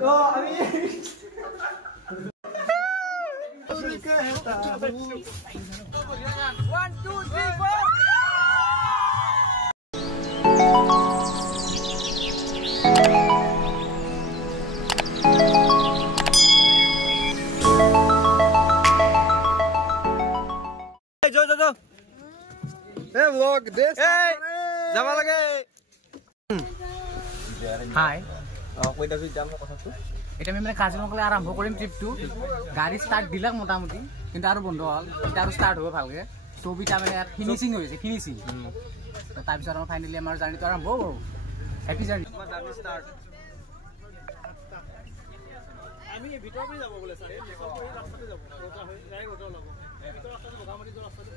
আমি One, two, three, four. Hey vlog, this. Hey, jama lage. Hi. কই দাবি যাম কথাটো এটা আমি মানে কাজিৰঙালৈ আৰম্ভ কৰিম ট্ৰিপটো গাড়ী ষ্টাৰ্ট দিলাক মোটামুটি কিন্তু আৰু বন্ধ হ'ল এটা আৰু ষ্টাৰ্ট হ'ব ভালকে ছবিটা মানে ফিনিচিং হৈছে ফিনিচিং তাৰপিছত আমাৰ ফাইনেলি আমাৰ জাৰ্নিটো আৰম্ভ হ'ব হেপী জাৰ্নি আমাৰ জাৰ্নি ষ্টাৰ্ট আমি ভিতৰৰ পৰা যাব বলে স্যাৰ এই ৰাস্তাতে যাব ৰটা হৈ যায় ৰটা ল'ব এই ভিতৰৰ ৰাস্তাতে বগামাটি যোৱা ৰাস্তাটো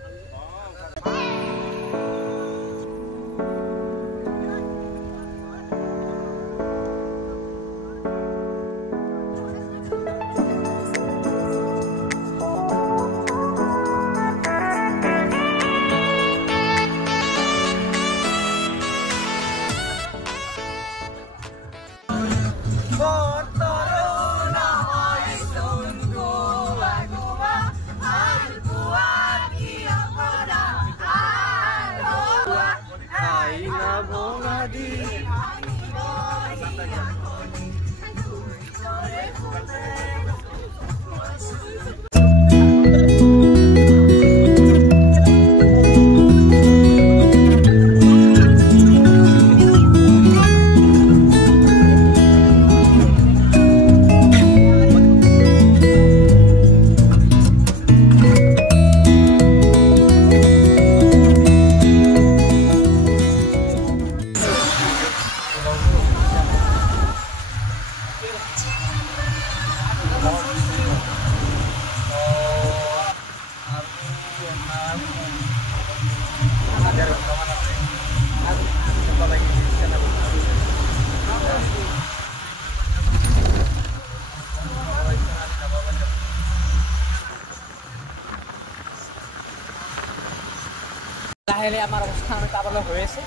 ভাল লাহে আমাৰ অৱস্থা মানে পাবলৈ হৈ আছে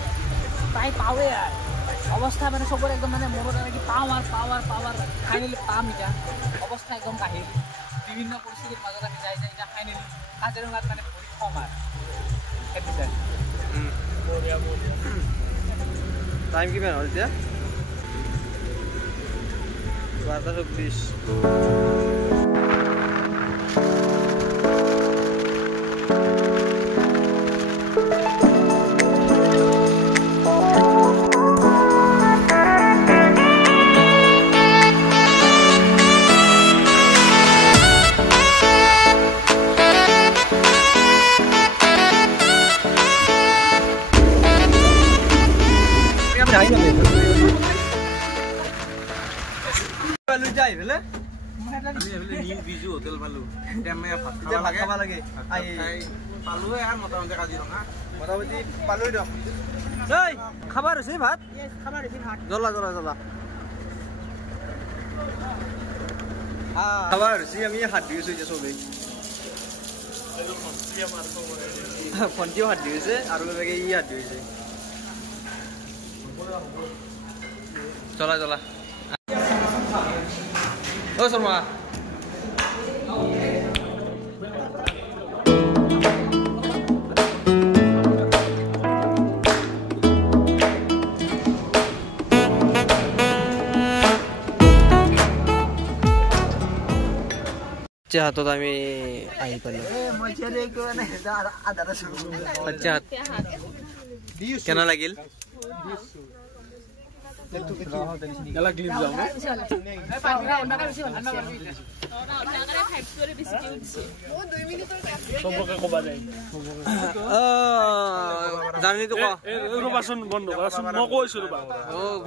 প্ৰায় পাওঁৱে অৱস্থা মানে চবৰে একদম মানে মনত কি পাৱাৰ ফাইনেলি পাম এতিয়া অৱস্থা একদম কাহিল বিভিন্ন পৰিস্থিতিৰ মাজত আমি যাই এতিয়া ফাইনেলি কাজিৰঙাত মানে ভৰি থম টাইম কিমান হ'ল এতিয়া 12:24 পালু যাই বেলে আমি এবেলে নিউ বিজু হোটেল পালু তেমে ভাত খাবা লাগে আই পালু আর মোটামুটি কাজিৰঙা মোটামুটি পালু দিও এই খাবার আছে ভাত ইয়েস খাবার আছে ভাত জ্বলা খাবার আছে আমি হাত দিছো যে সবে ফন্টিও হাত দিছে আৰু বেগে ই হাত দিছে চলা ও শৰ্মা হাতত আমি আহি পালো কেনে লাগিল জাৰ্নিটো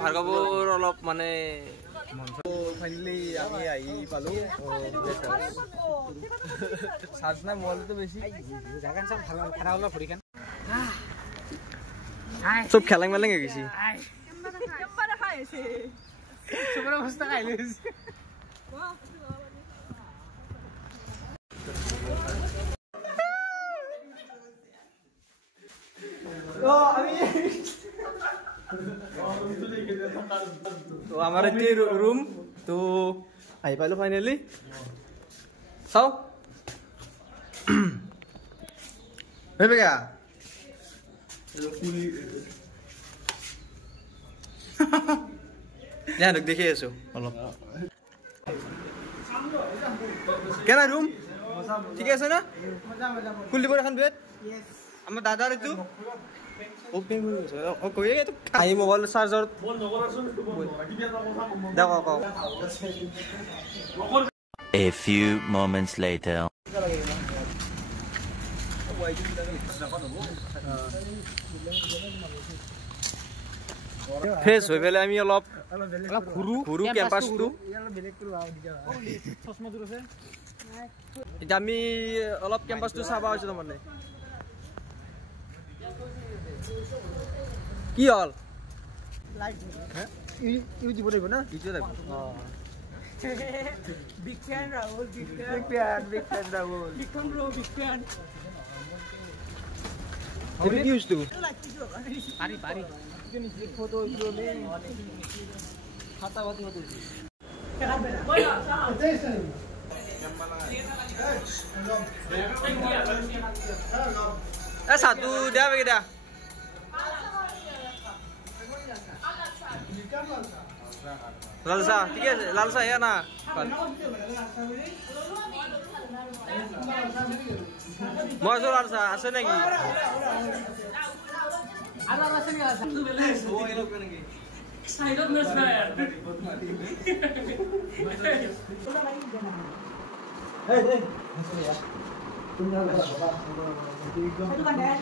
ভাৰ্গৱৰ অলপ মানে ফাইনেলি আমি আহি পালো সাজনা মলটো বেশি জায়গা সব খারাপ হলো ফরিখান সব খেলাং মেলাং হয়ে গেছি কেমবারে খাইছে সবার অবস্থা খাইলেছে তো আমি তো আমার এই রুম তো তো আহি পালো ফাইনেলি চাও বেগা দেখি আছো অলপ কেনা রুম ঠিক আছে না খুলি দিব এখন বেড আমার দাদার এইটো ওপেন হৈ গৈছে ও কই এইটো আহি মোবাইল চাৰ্জাৰ দেখো A few moments later. Fresh হৈ পেলাই আমি অলপ ঘূৰো কেম্পাছটো এতিয়া আমি অলপ কেম্পাছটো চাব আহিছোঁ মানে কি হ'ল ইউ দিব লাগিব না ইউ লাগিব Big fan Rahul, big fan Rahul. Big fan bro, big fan. How did you use to? Pari. You can take photo of your name. Khata bati hotu. Satu dia begitu. লালসা ঠিক আছে লালসা ইয়া না মজা লালসা আছে নাকি আলো আছে নি আছে ও এলো কেন কি সাইড অফ মিস না यार এই তুমি যাও বাবা দোকান দেয়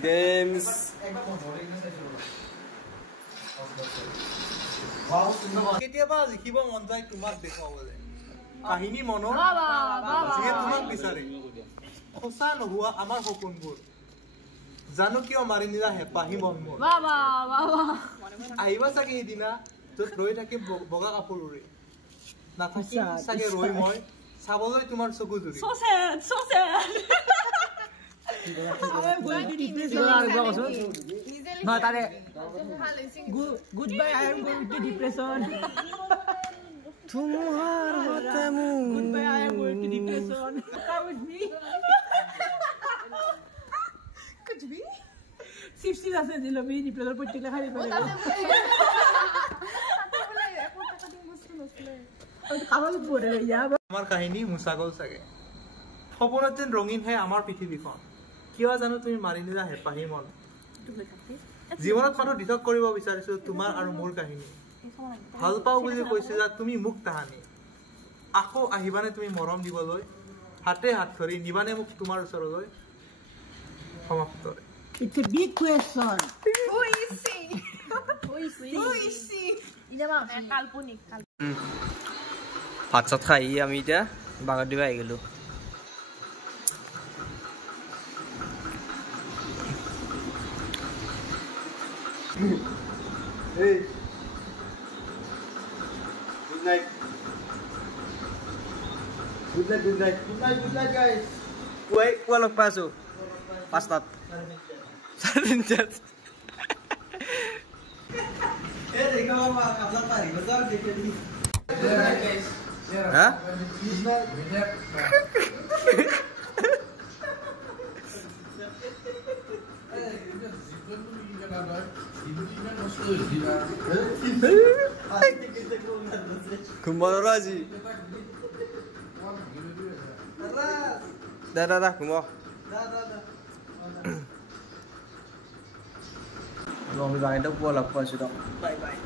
Games. কেতিয়াবা লিখিব মন যায় তোমাক দেখুৱাবলৈ কাহিনী মনৰ যিয়ে তোমাক বিচাৰে সঁচা নোহোৱা আমাৰ সপোনবোৰ জানো কিয় মাৰি নিলা হেঁপাহী মন মোৰ আহিবা চাগে সেইদিনা য'ত ৰৈ থাকিম বগা কাপোৰ উৰি নাথাকিম চাগে ৰৈ মই চাবলৈ তোমাৰ চকু জুৰি Goodbye, I am going to depression. Goodbye, I am going to depression. Come with me. कुछ भी सिर्फ ऐसे दिलो में depression पट्टी लगा दे पड़ेगा আমাৰ কাহিনী মুছা গ'ল চাগে সপোনত যেন ৰঙীন হয় আমাৰ পৃথিৱীখন কিয় জানো তুমি মাৰি নিলা হেঁপাহী মন জীৱনত মানুহ দিঠক কৰিব বিচাৰিছো তোমাৰ আৰু মোৰ কাহিনী ভাল পাওঁ বুলি কৈছিলা তুমি মোক তাহানি আকৌ আহিবানে তুমি মৰম দিবলৈ হাতে হাত ধৰি নিবানে মোক তোমাৰ ওচৰলৈ সমাপ্ত It's a big question. Who is she? কাল্পনিক ভাত চাত খাই আমি এতিয়া বাগৰ দিব আহি গ'লো Hey. Good night. Good night, guys. Wait, walang paso. Pastat. Sarinjat. ikaw ang makakablang pa rin. Basta ang dito dito. Ha? Kumbawa Razi. Dah, kumbawa. Mau bilang itu gua lakukan sudah. Bye.